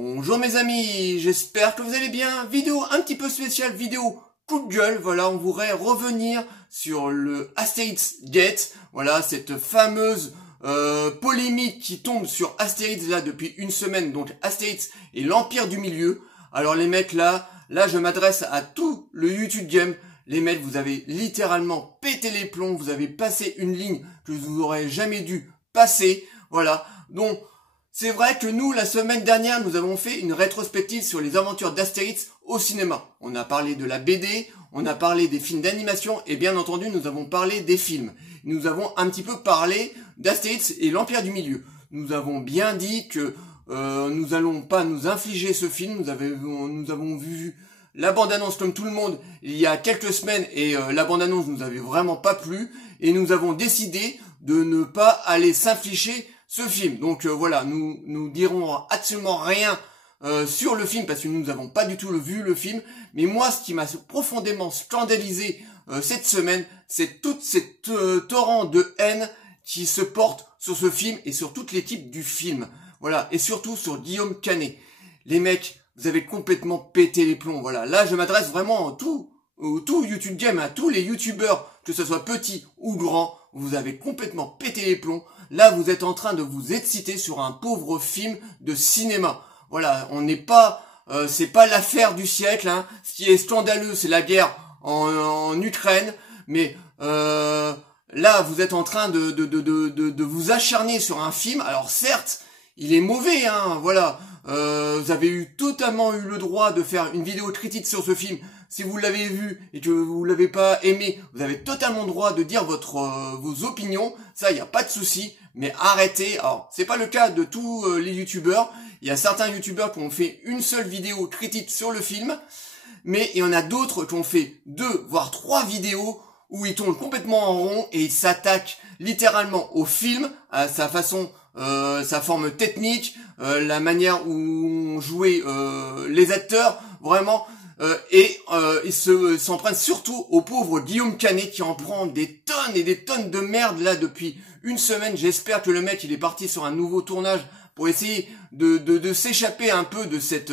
Bonjour mes amis, j'espère que vous allez bien. Vidéo un petit peu spéciale, vidéo coup de gueule. Voilà, on voudrait revenir sur le Asterix Gate. Voilà, cette fameuse polémique qui tombe sur Astérix là depuis une semaine. Donc Astérix et l'Empire du Milieu. Alors les mecs là je m'adresse à tout le YouTube Game. Les mecs, vous avez littéralement pété les plombs. Vous avez passé une ligne que vous aurez jamais dû passer. Voilà, donc c'est vrai que nous, la semaine dernière, nous avons fait une rétrospective sur les aventures d'Astérix au cinéma. On a parlé de la BD, on a parlé des films d'animation et bien entendu, nous avons parlé des films. Nous avons un petit peu parlé d'Astérix et l'Empire du Milieu. Nous avons bien dit que nous allons pas nous infliger ce film. Nous avons vu la bande-annonce comme tout le monde il y a quelques semaines et la bande-annonce nous avait vraiment pas plu. Et nous avons décidé de ne pas aller s'infliger ce film. Donc voilà, nous dirons absolument rien sur le film parce que nous n'avons pas du tout vu le film. Mais moi, ce qui m'a profondément scandalisé cette semaine, c'est toute cette torrent de haine qui se porte sur ce film et sur toute l'équipe du film. Voilà, et surtout sur Guillaume Canet. Les mecs, vous avez complètement pété les plombs. Voilà, là je m'adresse vraiment à tout YouTube Game, à tous les YouTubeurs, que ce soit petit ou grand. Vous avez complètement pété les plombs. Là, vous êtes en train de vous exciter sur un pauvre film de cinéma. Voilà, on n'est pas, c'est pas l'affaire du siècle. Hein. Ce qui est scandaleux, c'est la guerre en Ukraine. Mais là, vous êtes en train de vous acharner sur un film. Alors certes, il est mauvais. Hein, voilà, vous avez totalement eu le droit de faire une vidéo critique sur ce film. Si vous l'avez vu et que vous l'avez pas aimé, vous avez totalement le droit de dire vos opinions. Ça, il n'y a pas de souci. Mais arrêtez. Alors, c'est pas le cas de tous les youtubeurs. Il y a certains youtubeurs qui ont fait une seule vidéo critique sur le film. Mais il y en a d'autres qui ont fait 2 voire 3 vidéos où ils tournent complètement en rond et ils s'attaquent littéralement au film, à sa façon, sa forme technique, la manière où on jouait les acteurs. Vraiment. Ils s'en prennent surtout au pauvre Guillaume Canet qui en prend des tonnes et des tonnes de merde là depuis une semaine. J'espère que le mec il est parti sur un nouveau tournage pour essayer de s'échapper un peu de cette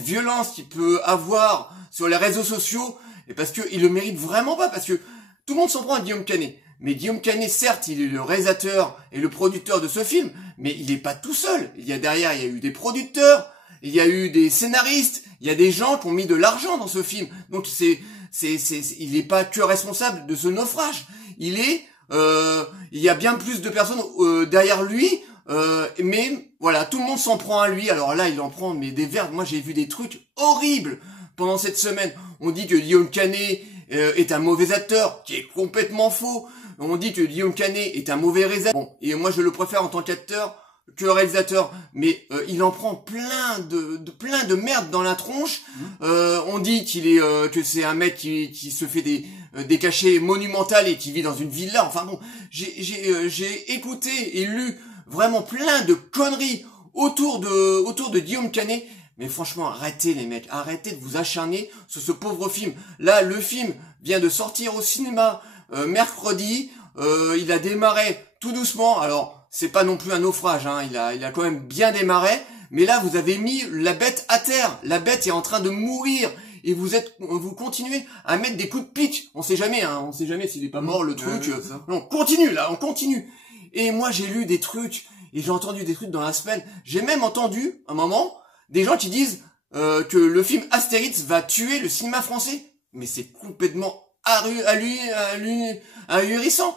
violence qu'il peut avoir sur les réseaux sociaux, et parce que il le mérite vraiment pas, parce que tout le monde s'en prend à Guillaume Canet. Mais Guillaume Canet, certes, il est le réalisateur et le producteur de ce film, mais il est pas tout seul. Il y a eu des producteurs, il y a eu des scénaristes, il y a des gens qui ont mis de l'argent dans ce film. Donc il n'est pas que responsable de ce naufrage. Il y a bien plus de personnes derrière lui, mais voilà, tout le monde s'en prend à lui. Alors là, il en prend mais des verres. Moi, j'ai vu des trucs horribles pendant cette semaine. On dit que Guillaume Canet est un mauvais acteur, qui est complètement faux. On dit que Guillaume Canet est un mauvais réalisateur. Bon, et moi, je le préfère en tant qu'acteur que réalisateur, mais il en prend plein de merde dans la tronche. On dit que c'est un mec qui se fait des cachets monumentaux et qui vit dans une villa. Enfin bon, j'ai écouté et lu vraiment plein de conneries autour de Guillaume Canet. Mais franchement, arrêtez les mecs, arrêtez de vous acharner sur ce pauvre film. Là, le film vient de sortir au cinéma mercredi. Il a démarré tout doucement. Alors c'est pas non plus un naufrage, hein. Il a quand même bien démarré. Mais là, vous avez mis la bête à terre. La bête est en train de mourir. Et vous continuez à mettre des coups de pique. On sait jamais, hein. On sait jamais s'il est pas mort, le truc. Non, continue, là, on continue. Et moi, j'ai lu des trucs. Et j'ai entendu des trucs dans la semaine. J'ai même entendu, à un moment, des gens qui disent que le film Astérix va tuer le cinéma français. Mais c'est complètement ahurissant.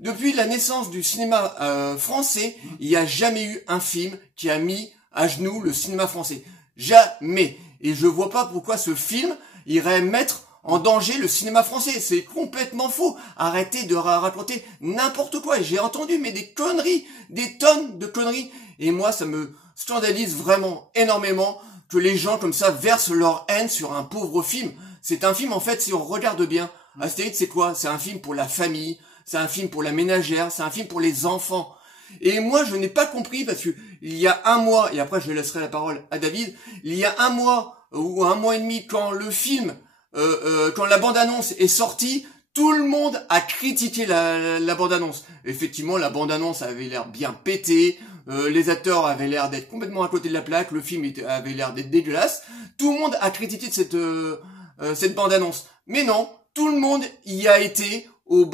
Depuis la naissance du cinéma français, il n'y a jamais eu un film qui a mis à genoux le cinéma français. Jamais. Et je vois pas pourquoi ce film irait mettre en danger le cinéma français. C'est complètement faux. Arrêtez de raconter n'importe quoi. J'ai entendu mais des conneries, des tonnes de conneries. Et moi, ça me scandalise vraiment énormément que les gens comme ça versent leur haine sur un pauvre film. C'est un film, en fait, si on regarde bien, Astérix, c'est quoi? C'est un film pour la famille, c'est un film pour la ménagère, c'est un film pour les enfants. Et moi, je n'ai pas compris, parce que il y a un mois, et après je laisserai la parole à David, il y a un mois ou un mois et demi, quand le film, quand la bande-annonce est sortie, tout le monde a critiqué la bande-annonce. Effectivement, la bande-annonce avait l'air bien pétée, les acteurs avaient l'air d'être complètement à côté de la plaque, le film avait l'air d'être dégueulasse. Tout le monde a critiqué cette bande-annonce. Mais non, tout le monde y a été aux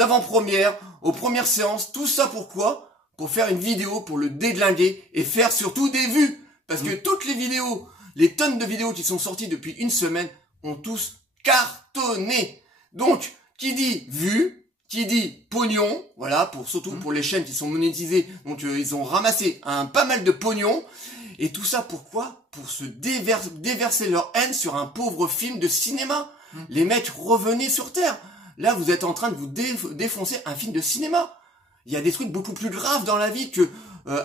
avant-premières, aux premières séances. Tout ça pourquoi? Pour faire une vidéo, pour le déglinguer et faire surtout des vues. Parce que toutes les vidéos, les tonnes de vidéos qui sont sorties depuis une semaine ont tous cartonné. Donc, qui dit vues, qui dit pognon, voilà, surtout pour les chaînes qui sont monétisées, donc ils ont ramassé pas mal de pognon. Et tout ça pourquoi? Pour se déverser leur haine sur un pauvre film de cinéma. Les mecs, revenez sur Terre. Là, vous êtes en train de vous défoncer un film de cinéma. Il y a des trucs beaucoup plus graves dans la vie que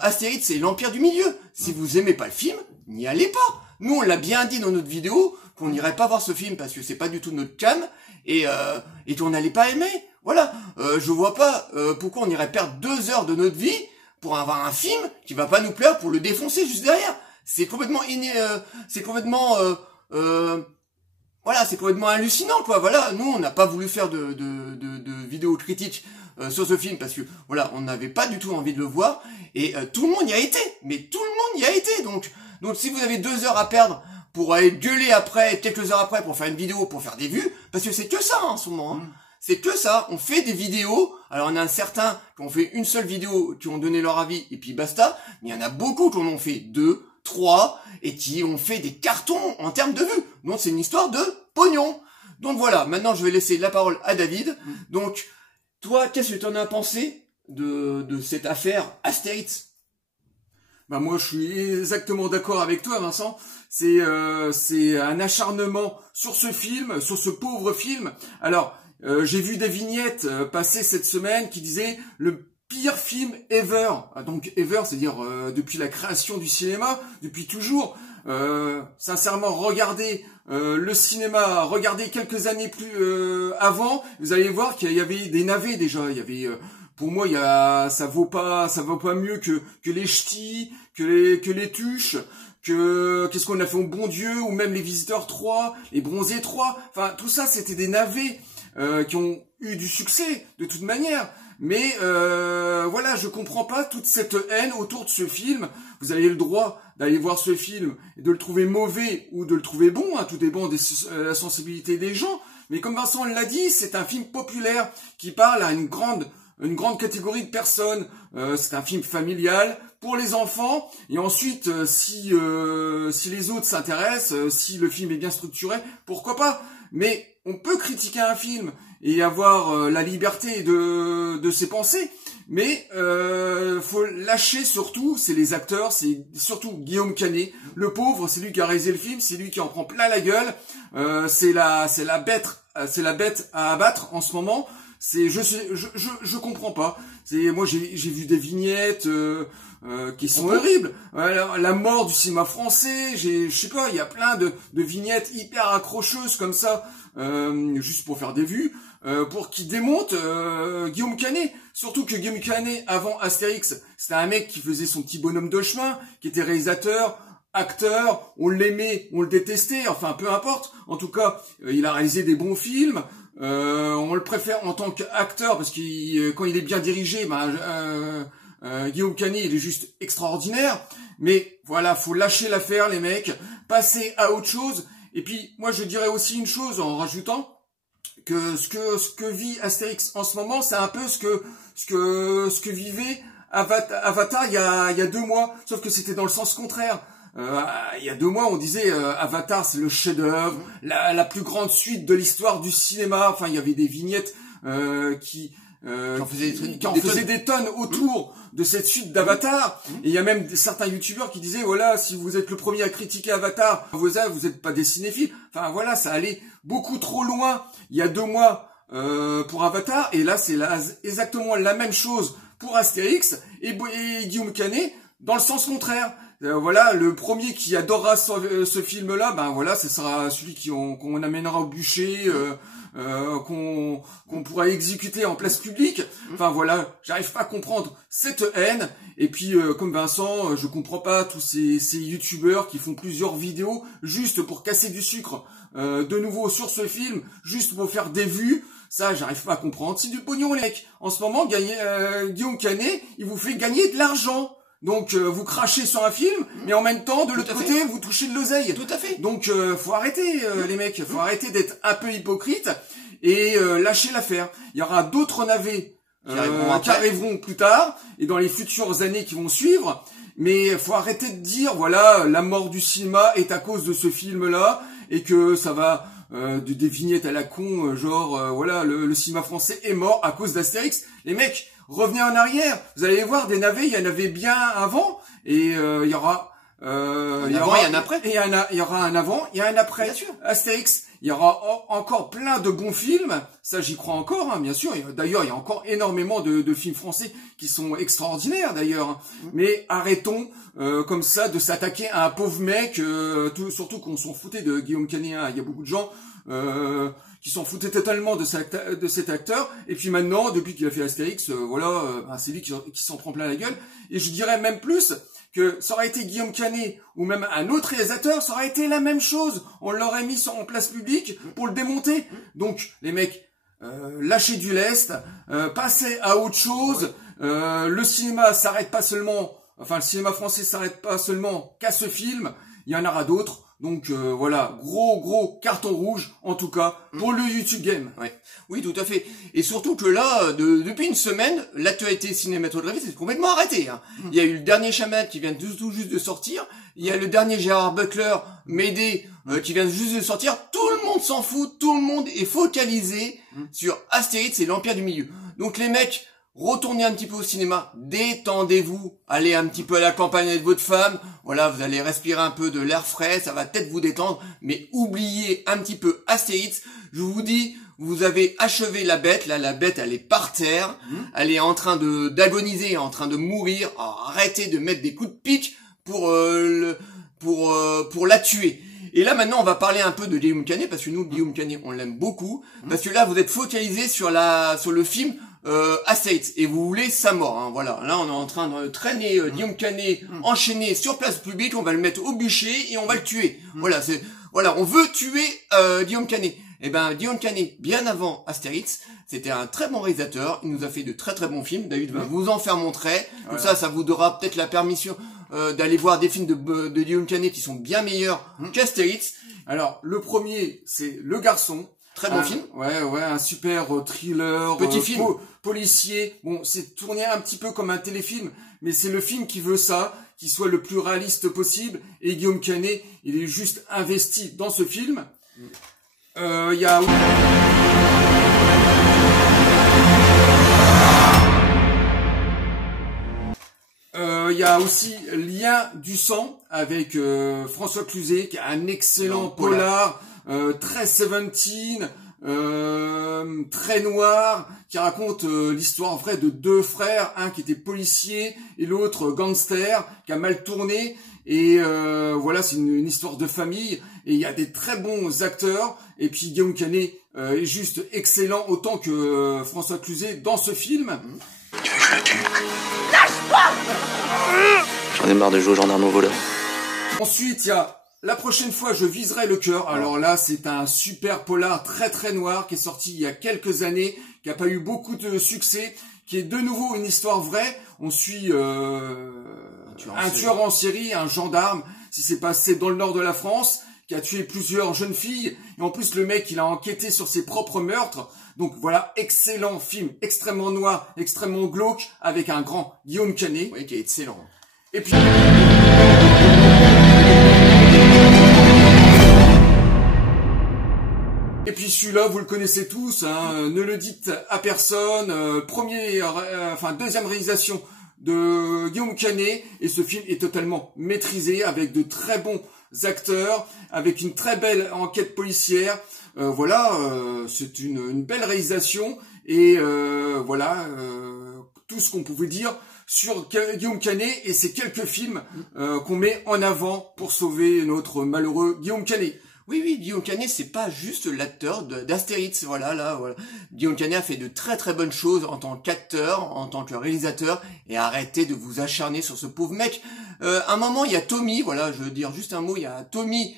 Astérix et l'Empire du Milieu. Si vous aimez pas le film, n'y allez pas. Nous, on l'a bien dit dans notre vidéo qu'on n'irait pas voir ce film parce que c'est pas du tout notre cam et qu'on n'allait pas aimer. Voilà. Je vois pas pourquoi on irait perdre 2 heures de notre vie pour avoir un film qui va pas nous plaire pour le défoncer juste derrière. C'est complètement voilà, c'est complètement hallucinant, quoi. Voilà, nous, on n'a pas voulu faire de vidéo critique sur ce film parce que, voilà, on n'avait pas du tout envie de le voir. Et tout le monde y a été. Mais tout le monde y a été. Donc si vous avez 2 heures à perdre pour aller gueuler après, quelques heures après, pour faire une vidéo, pour faire des vues, parce que c'est que ça, en ce moment. Hein. C'est que ça. On fait des vidéos. Alors, il y en a certains qui ont fait une seule vidéo, qui ont donné leur avis, et puis basta. Mais il y en a beaucoup qui en ont fait 2, 3, et qui ont fait des cartons en termes de vues. Donc c'est une histoire de pognon. Donc voilà, maintenant je vais laisser la parole à David. Donc, toi, qu'est-ce que tu en as pensé de cette affaire Astérix? Bah moi je suis exactement d'accord avec toi, Vincent. C'est un acharnement sur ce film, sur ce pauvre film. Alors, j'ai vu des vignettes passer cette semaine qui disaient le pire film ever. Donc ever, c'est-à-dire depuis la création du cinéma, depuis toujours. Sincèrement, regardez le cinéma, regardez quelques années plus avant, vous allez voir qu'il y avait des navets déjà. Il y avait, pour moi, ça vaut pas mieux que les ch'tis, que les tuches. Qu'est-ce qu'on a fait au bon Dieu, ou même les Visiteurs 3, les Bronzés 3. Enfin, tout ça, c'était des navets qui ont eu du succès de toute manière. Mais voilà, je comprends pas toute cette haine autour de ce film. Vous avez le droit d'aller voir ce film et de le trouver mauvais ou de le trouver bon, hein, tout dépend de la sensibilité des gens. Mais comme Vincent l'a dit, c'est un film populaire qui parle à une grande catégorie de personnes. C'est un film familial pour les enfants. Et ensuite, si les autres s'intéressent, si le film est bien structuré, pourquoi pas. Mais on peut critiquer un film et avoir la liberté de ses pensées, mais faut lâcher surtout, c'est les acteurs, c'est surtout Guillaume Canet, le pauvre, c'est lui qui a réalisé le film, c'est lui qui en prend plein la gueule, c'est la bête à abattre en ce moment. Je comprends pas. Moi j'ai vu des vignettes qui sont horribles. La mort du cinéma français, je sais pas, il y a plein de vignettes hyper accrocheuses comme ça, juste pour faire des vues, pour qui démontent Guillaume Canet. Surtout que Guillaume Canet, avant Astérix, c'était un mec qui faisait son petit bonhomme de chemin, qui était réalisateur, acteur, on l'aimait, on le détestait, enfin peu importe. En tout cas, il a réalisé des bons films. On le préfère en tant qu'acteur parce que quand il est bien dirigé, Guillaume Canet il est juste extraordinaire. Mais voilà, faut lâcher l'affaire les mecs, passer à autre chose. Et puis moi je dirais aussi une chose en rajoutant que ce que vit Astérix en ce moment, c'est un peu ce que vivait Avatar il y a 2 mois, sauf que c'était dans le sens contraire. Il y a 2 mois, on disait Avatar, c'est le chef-d'œuvre, la plus grande suite de l'histoire du cinéma. Enfin, il y avait des vignettes qui en faisaient des tonnes autour de cette suite d'Avatar. Et il y a même certains youtubeurs qui disaient voilà, si vous êtes le premier à critiquer Avatar, vous êtes pas des cinéphiles. Enfin voilà, ça allait beaucoup trop loin. Il y a 2 mois pour Avatar, et là c'est exactement la même chose pour Astérix et Guillaume Canet dans le sens contraire. voilà, le premier qui adorera ce film-là, ben voilà, ce sera celui qu'on amènera au bûcher, qu'on pourra exécuter en place publique. Enfin voilà, j'arrive pas à comprendre cette haine. Et puis comme Vincent, je comprends pas tous ces youtubeurs qui font plusieurs vidéos juste pour casser du sucre de nouveau sur ce film, juste pour faire des vues. Ça, j'arrive pas à comprendre. C'est du pognon, les mecs. En ce moment, Guillaume Canet, il vous fait gagner de l'argent. Donc vous crachez sur un film, mais en même temps, de l'autre côté, vous touchez de l'oseille. Tout à fait. Donc faut arrêter, les mecs. Faut arrêter d'être un peu hypocrite et lâcher l'affaire. Il y aura d'autres navets qui arriveront plus tard et dans les futures années qui vont suivre. Mais faut arrêter de dire, voilà, la mort du cinéma est à cause de ce film-là et que ça va des vignettes à la con, genre voilà, le cinéma français est mort à cause d'Astérix. Les mecs, revenez en arrière, vous allez voir des navets, il y en avait bien avant, et il y aura il y aura un après. Et il y aura un avant, il y a un après. Bien sûr. Astérix, il y aura encore plein de bons films, ça j'y crois encore, hein, bien sûr. D'ailleurs, il y a encore énormément de films français qui sont extraordinaires d'ailleurs. Hein. Mais arrêtons comme ça de s'attaquer à un pauvre mec, surtout qu'on s'en foutait de Guillaume Canet. Hein. Il y a beaucoup de gens qui s'en foutaient totalement de cet acteur. Et puis maintenant, depuis qu'il a fait Astérix, voilà, c'est lui qui s'en prend plein la gueule. Et je dirais même plus que ça aurait été Guillaume Canet ou même un autre réalisateur, ça aurait été la même chose. On l'aurait mis en place publique pour le démonter. Donc, les mecs, lâchez du lest, passez à autre chose. Le cinéma s'arrête pas seulement, enfin le cinéma français s'arrête pas seulement qu'à ce film. Il y en aura d'autres. Donc voilà, gros carton rouge, en tout cas, pour le YouTube Game. Ouais. Oui, tout à fait. Et surtout que là, depuis une semaine, l'actualité cinématographique s'est complètement arrêtée. Hein. Il y a eu le dernier Shaman qui vient tout juste de sortir. Il y a le dernier Gérard Butler, Mayday, qui vient juste de sortir. Tout le monde s'en fout, tout le monde est focalisé sur Astérix et l'Empire du Milieu. Donc les mecs, retournez un petit peu au cinéma, détendez-vous, allez un petit peu à la campagne avec votre femme, voilà, vous allez respirer un peu de l'air frais, ça va peut-être vous détendre, mais oubliez un petit peu Astérix. Je vous dis, vous avez achevé la bête, là la bête elle est par terre, elle est en train d'agoniser, en train de mourir. Alors, arrêtez de mettre des coups de pique pour la tuer. Et là maintenant on va parler un peu de Guillaume Canet, parce que nous Guillaume Canet on l'aime beaucoup, parce que là vous êtes focalisé sur le film Astérix et vous voulez sa mort. Hein, voilà, là on est en train de traîner Guillaume Canet enchaîné sur place publique, on va le mettre au bûcher et on va le tuer. Voilà, on veut tuer Guillaume Canet. Eh ben Guillaume Canet, bien avant Astérix, c'était un très bon réalisateur, il nous a fait de très bons films. David va vous en faire montrer, comme ça vous donnera peut-être la permission d'aller voir des films de Guillaume Canet qui sont bien meilleurs qu'Astérix. Alors, le premier, c'est Le Garçon. Très bon film. Ouais, un super thriller, petit film, policier. Bon, c'est tourné un petit peu comme un téléfilm, mais c'est le film qui veut ça, qui soit le plus réaliste possible. Et Guillaume Canet, il est juste investi dans ce film. Il y a aussi Lien du sang avec François Cluzet, qui a un excellent polar, très 17, très noir, qui raconte l'histoire vraie de deux frères, un qui était policier et l'autre gangster, qui a mal tourné. Et voilà, c'est une histoire de famille. Et il y a des très bons acteurs. Et puis Guillaume Canet est juste excellent, autant que François Cluzet dans ce film. Tu veux que je le tue? Lâche-moi! J'en ai marre de jouer au gendarme au voleur. Ensuite, il y a La prochaine fois, je viserai le cœur. Alors là, c'est un super polar très noir qui est sorti il y a quelques années, qui a pas eu beaucoup de succès, qui est de nouveau une histoire vraie. On suit un tueur en série, un gendarme, si c'est passé dans le nord de la France, qui a tué plusieurs jeunes filles. Et en plus, le mec, il a enquêté sur ses propres meurtres. Donc voilà, excellent film, extrêmement noir, extrêmement glauque, avec un grand Guillaume Canet. Oui, qui est excellent. Et puis... Et puis celui-là, vous le connaissez tous, hein, ne le dites à personne. Deuxième réalisation de Guillaume Canet, et ce film est totalement maîtrisé avec de très bons acteurs, avec une très belle enquête policière. C'est une belle réalisation et tout ce qu'on pouvait dire sur Guillaume Canet et ses quelques films qu'on met en avant pour sauver notre malheureux Guillaume Canet. Oui, oui, Guillaume Canet, c'est pas juste l'acteur d'Astérix, voilà. Guillaume Canet a fait de très très bonnes choses en tant qu'acteur, en tant que réalisateur, et arrêtez de vous acharner sur ce pauvre mec. À un moment, il y a Tommy, voilà, je veux dire juste un mot, il y a Tommy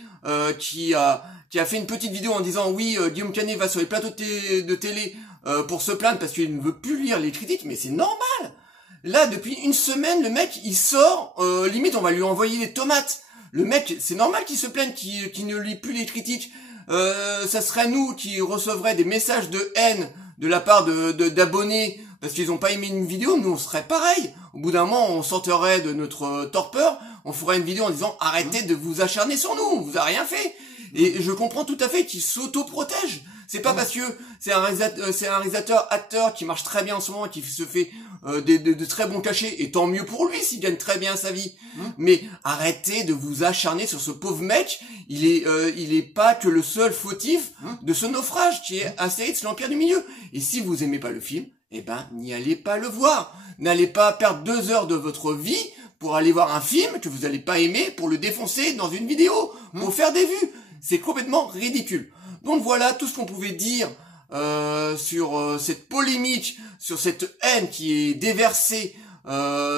qui a fait une petite vidéo en disant oui, Guillaume Canet va sur les plateaux de télé pour se plaindre parce qu'il ne veut plus lire les critiques, mais c'est normal. Là, depuis une semaine, le mec, il sort, limite, on va lui envoyer des tomates. Le mec, c'est normal qu'il se plaigne, qu'il ne lit plus les critiques. Ça serait nous qui recevraient des messages de haine de la part d'abonnés parce qu'ils n'ont pas aimé une vidéo. Nous, on serait pareil. Au bout d'un moment, on sortirait de notre torpeur, on ferait une vidéo en disant arrêtez de vous acharner sur nous, on vous a rien fait. Et je comprends tout à fait qu'il s'auto-protège. C'est pas parce que c'est un réalisateur, acteur qui marche très bien en ce moment, qui se fait de très bons cachets, et tant mieux pour lui s'il gagne très bien sa vie. Mais arrêtez de vous acharner sur ce pauvre mec. Il est pas que le seul fautif de ce naufrage qui est Astérix, l'Empire du Milieu. Et si vous aimez pas le film, eh ben n'y allez pas le voir. N'allez pas perdre 2 heures de votre vie pour aller voir un film que vous allez pas aimer pour le défoncer dans une vidéo, pour faire des vues. C'est complètement ridicule. Donc voilà tout ce qu'on pouvait dire sur cette polémique, sur cette haine qui est déversée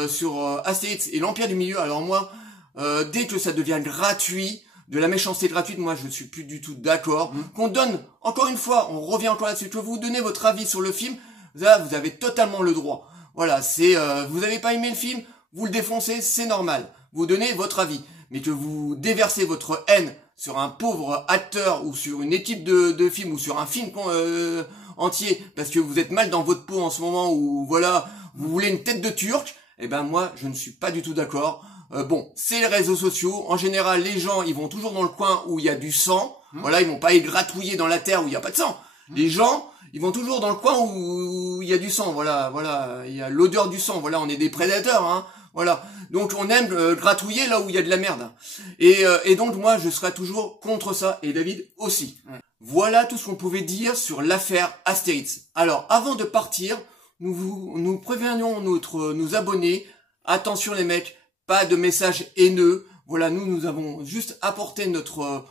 sur Astérix et l'Empire du Milieu. Alors moi, dès que ça devient gratuit, de la méchanceté gratuite, moi je ne suis plus du tout d'accord. Qu'on donne, encore une fois, on revient encore là-dessus, que vous donnez votre avis sur le film, là vous avez totalement le droit. Voilà, c'est vous avez pas aimé le film, vous le défoncez, c'est normal. Vous donnez votre avis. Mais que vous déversez votre haine sur un pauvre acteur ou sur une équipe de films ou sur un film entier parce que vous êtes mal dans votre peau en ce moment ou voilà, vous voulez une tête de turc, eh ben moi je ne suis pas du tout d'accord. Bon, c'est les réseaux sociaux. En général, les gens, ils vont toujours dans le coin où il y a du sang. Voilà, ils vont pas gratouiller dans la terre où il y a pas de sang. Les gens, ils vont toujours dans le coin où il y a du sang. Voilà, il y a l'odeur du sang. Voilà, on est des prédateurs, hein. Voilà. Donc on aime gratouiller là où il y a de la merde. Et donc moi je serai toujours contre ça et David aussi. Voilà tout ce qu'on pouvait dire sur l'affaire Astérix. Alors avant de partir, nous prévenions nos abonnés. Attention les mecs, pas de messages haineux. Voilà, nous avons juste apporté notre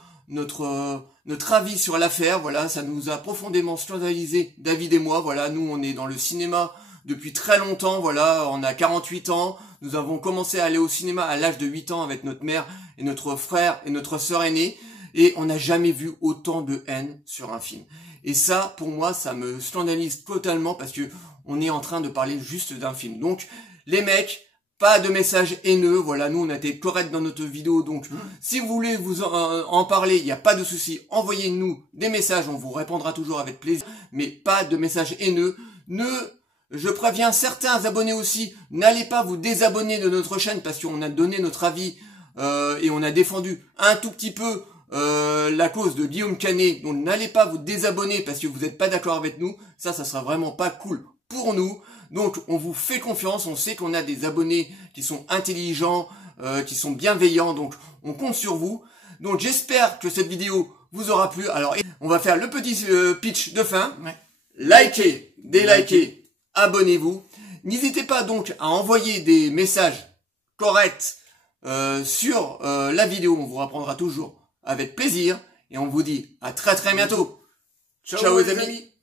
avis sur l'affaire. Voilà, ça nous a profondément scandalisé, David et moi. Voilà, nous on est dans le cinéma depuis très longtemps, voilà, on a 48 ans, nous avons commencé à aller au cinéma à l'âge de 8 ans avec notre mère et notre frère et notre sœur aînée, et on n'a jamais vu autant de haine sur un film. Et ça, pour moi, ça me scandalise totalement parce que on est en train de parler juste d'un film. Donc, les mecs, pas de messages haineux, voilà, nous on a été corrects dans notre vidéo, donc si vous voulez vous en parler, il n'y a pas de souci, envoyez-nous des messages, on vous répondra toujours avec plaisir, mais pas de messages haineux. Je préviens certains abonnés aussi, n'allez pas vous désabonner de notre chaîne parce qu'on a donné notre avis et on a défendu un tout petit peu la cause de Guillaume Canet. Donc n'allez pas vous désabonner parce que vous n'êtes pas d'accord avec nous. Ça sera vraiment pas cool pour nous. Donc on vous fait confiance, on sait qu'on a des abonnés qui sont intelligents, qui sont bienveillants, donc on compte sur vous. Donc j'espère que cette vidéo vous aura plu. Alors on va faire le petit pitch de fin. Likez, délikez. Abonnez-vous. N'hésitez pas donc à envoyer des messages corrects sur la vidéo. On vous répondra toujours avec plaisir. Et on vous dit à très très bientôt. Ciao les amis.